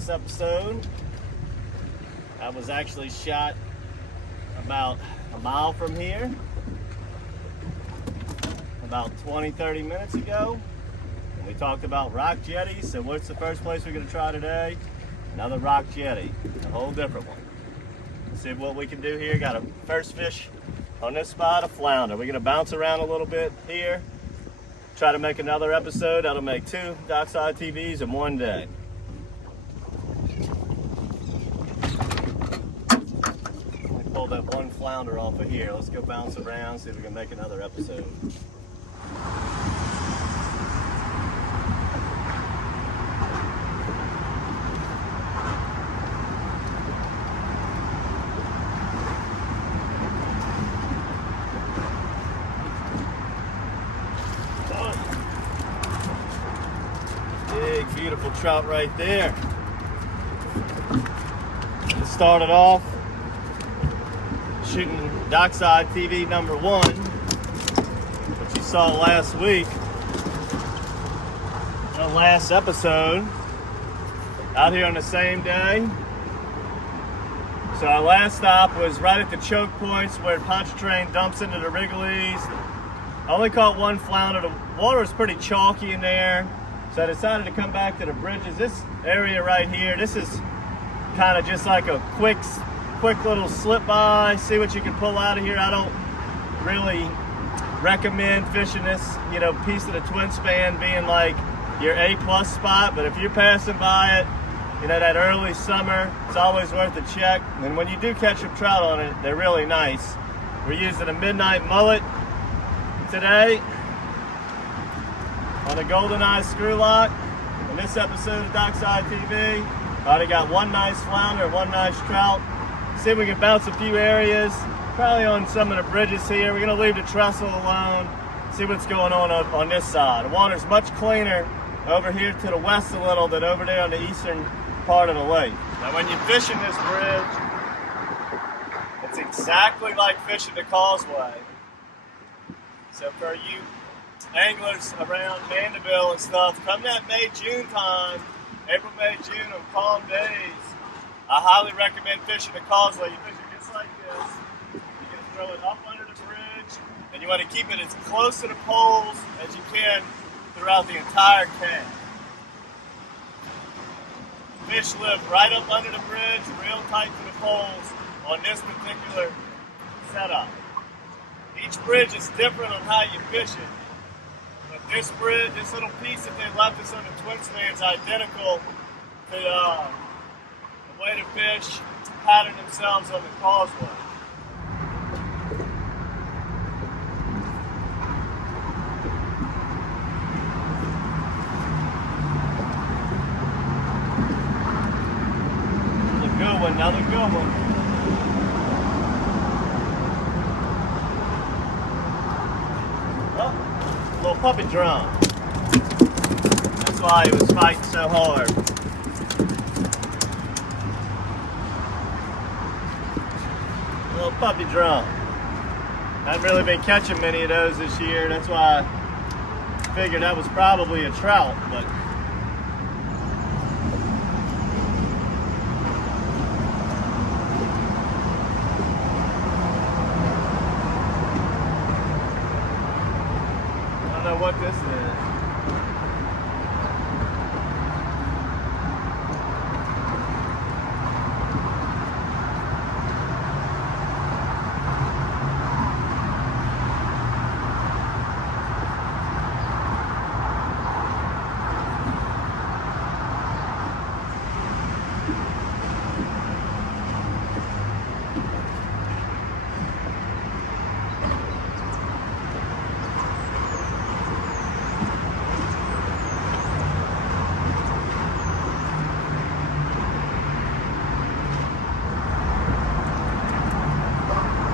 last episode. I was actually shot about a mile from here, about 20-30 minutes ago. And we talked about rock jetties. So what's the first place we're going to try today? Another rock jetty, a whole different one. Let's see what we can do here. Got a first fish on this spot, a flounder. We're going to bounce around a little bit here. Try to make another episode. That'll make 2 DockSide TVs in one day. Let me pull that one flounder off of here. Let's go bounce around, see if we can make another episode. Big, beautiful trout right there. Started off shooting DockSide TV number 1, which you saw last week, the last episode, out here on the same day. So our last stop was right at the choke points where Pontchartrain dumps into the Wrigley's. I only caught one flounder. The water was pretty chalky in there. So I decided to come back to the bridges. This area right here, this is kind of just like a quick little slip by, see what you can pull out of here. I don't really recommend fishing this, piece of the twin span being like your A+ spot, but if you're passing by it, that early summer, it's always worth a check. And when you do catch some trout on it, they're really nice. We're using a midnight mullet today on a golden eye screw lock. In this episode of DockSide TV, already got one nice flounder, one nice trout. See if we can bounce a few areas, probably on some of the bridges here. We're gonna leave the trestle alone, see what's going on up on this side. The water's much cleaner over here to the west a little than over there on the eastern part of the lake. Now when you're fishing this bridge, it's exactly like fishing the causeway. So for you anglers around Mandeville and stuff, come that May, June time, April, May, June on calm days, I highly recommend fishing the causeway. You fish it just like this. You're going to throw it up under the bridge, and you want to keep it as close to the poles as you can throughout the entire cast. Fish live right up under the bridge, real tight to the poles on this particular setup. Each bridge is different on how you fish it. But this bridge, this little piece that they left us on the twin span is identical to the way the fish pattern themselves on the causeway. Another good one. Oh, little puppy drum. That's why he was fighting so hard. Little puppy drum. I haven't really been catching many of those this year. That's why I figured that was probably a trout, but what this is.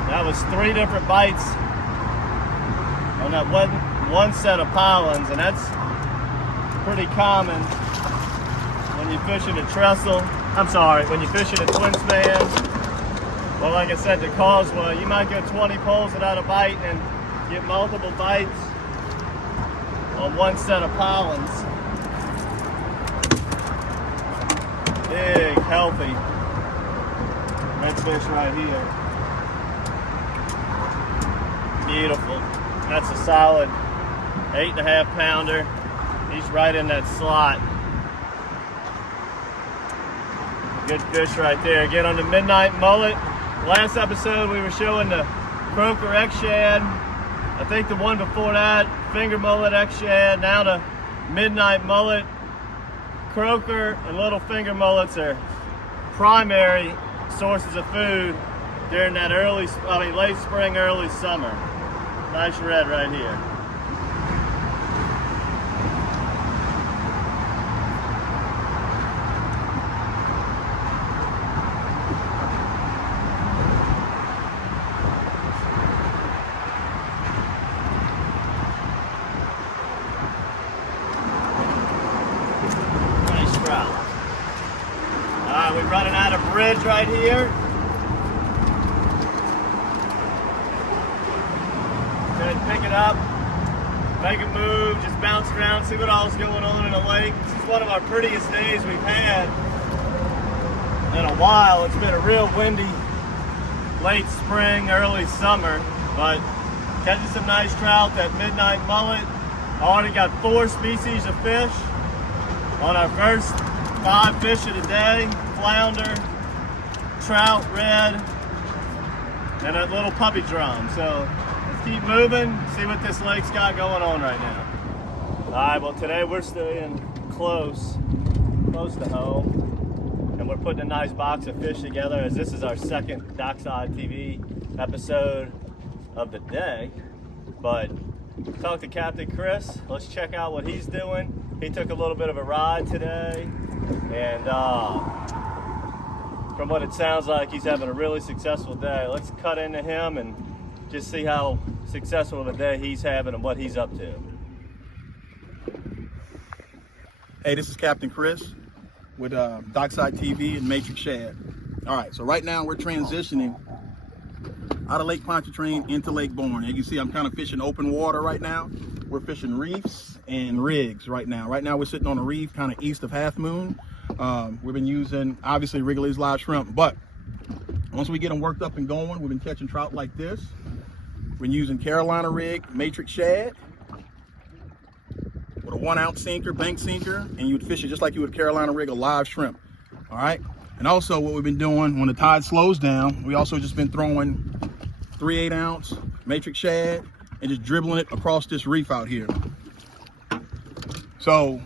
That was 3 different bites on that one set of pilings, and that's pretty common when you're fishing a trestle. When you're fishing a twin span. Well, like I said, the causeway, you might go 20 poles without a bite and get multiple bites on one set of pilings. Big, healthy redfish right here. Beautiful. That's a solid 8.5 pounder. He's right in that slot. Good fish right there. Again, on the midnight mullet. Last episode we were showing the croaker X shad. I think the one before that, finger mullet X shad. Now the midnight mullet. Croaker and little finger mullets are primary sources of food during that late spring, early summer. Nice red right here. We're running out of bridge right here. Gonna pick it up, make a move, just bounce around, see what all's going on in the lake. This is one of our prettiest days we've had in a while. It's been a real windy late spring, early summer, but catching some nice trout, that midnight mullet. Already got 4 species of fish on our first 5 fish of the day. Flounder, trout, red, and that little puppy drum. So let's keep moving, see what this lake's got going on right now. All right, well today we're staying close to home, and we're putting a nice box of fish together as this is our second DockSide TV episode of the day. But talked to Captain Chris. Let's check out what he's doing. He took a little bit of a ride today, and from what it sounds like, he's having a really successful day. Let's cut into him and just see how successful of a day he's having and what he's up to. Hey, this is Captain Chris with DockSide TV and Matrix Shad. All right, so right now we're transitioning out of Lake Pontchartrain into Lake Bourne. You can see I'm kind of fishing open water right now. We're fishing reefs and rigs right now. Right now we're sitting on a reef kind of east of Half Moon. We've been using, obviously, Wrigley's live shrimp, but once we get them worked up and going, we've been catching trout like this. We've been using Carolina rig, Matrix Shad, with a 1 ounce sinker, bank sinker, and you'd fish it just like you would Carolina rig a live shrimp, all right? And also what we've been doing when the tide slows down, we also just been throwing 3/8 ounce Matrix Shad and just dribbling it across this reef out here. So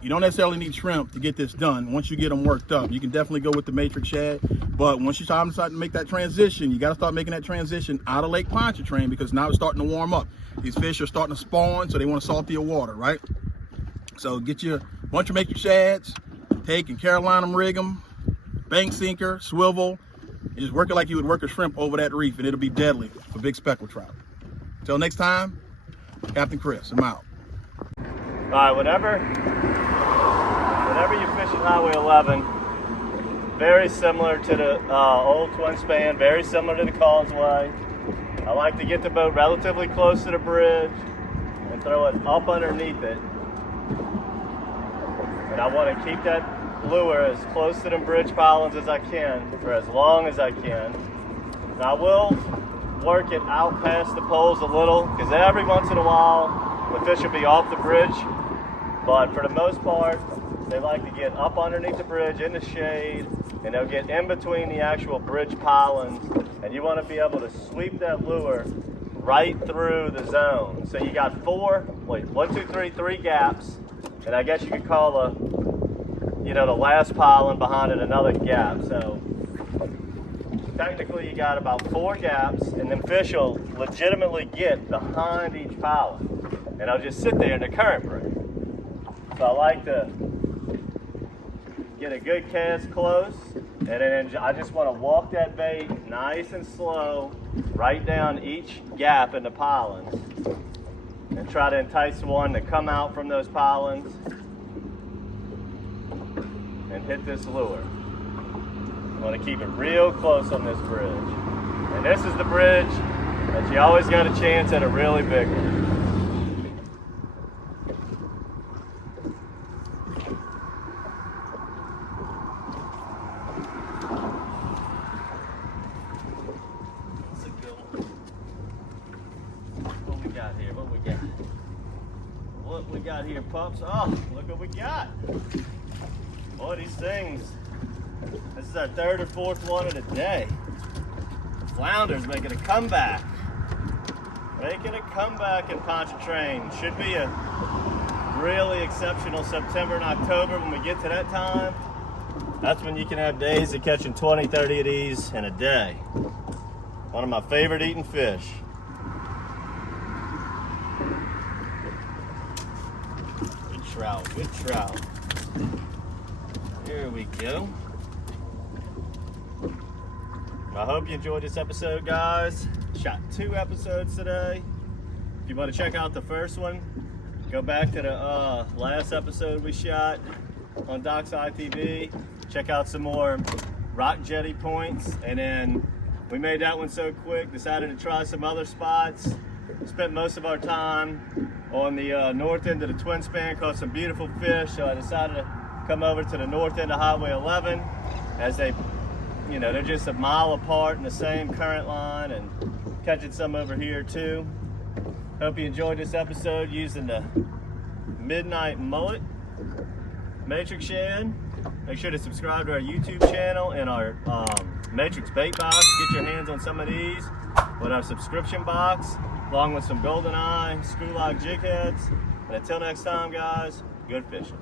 you don't necessarily need shrimp to get this done. Once you get them worked up, you can definitely go with the Matrix Shad. But once you decide to make that transition, you got to start making that transition out of Lake Pontchartrain because now it's starting to warm up. These fish are starting to spawn, so they want saltier water, right? So get you a bunch of Matrix Shads, take and Carolina rig them, bank sinker, swivel, and just work it like you would work a shrimp over that reef, and it'll be deadly for big speckled trout. Till next time, Captain Chris, I'm out. All right, whenever you're fishing Highway 11, very similar to the old twin span, very similar to the causeway. I like to get the boat relatively close to the bridge and throw it up underneath it. And I want to keep that lure as close to the bridge pilings as I can for as long as I can. Now I will work it out past the poles a little because every once in a while the fish will be off the bridge, but for the most part they like to get up underneath the bridge in the shade, and they'll get in between the actual bridge pilings, and you want to be able to sweep that lure right through the zone. So you got 3 gaps, and I guess you could call the last piling behind it another gap. So technically you got about 4 gaps, and then fish will legitimately get behind each piling, and I'll just sit there in the current break. So I like to get a good cast close, and then I just want to walk that bait nice and slow right down each gap in the pilings and try to entice one to come out from those pilings and hit this lure. I want to keep it real close on this bridge. And this is the bridge that you always got a chance at a really big one. got here, pups? Oh, look what we got. Boy, these things. This is our third or fourth one of the day. Flounders making a comeback. Making a comeback in Pontchartrain. Should be a really exceptional September and October when we get to that time. That's when you can have days of catching 20, 30 of these in a day. One of my favorite eating fish. Good trout, good trout. Here we go. I hope you enjoyed this episode, guys. Shot 2 episodes today. If you want to check out the first one, go back to the last episode we shot on DockSide TV. Check out some more rock jetty points. And then we made that one so quick, decided to try some other spots. Spent most of our time on the north end of the twin span, caught some beautiful fish. So I decided to come over to the north end of Highway 11 as they, you know, they're just a mile apart in the same current line, and catching some over here too. Hope you enjoyed this episode using the Midnight Mullet Matrix Shad. Make sure to subscribe to our YouTube channel and our Matrix bait box. Get your hands on some of these with our subscription box, along with some golden eye, screw lock jig heads. And until next time, guys, good fishing.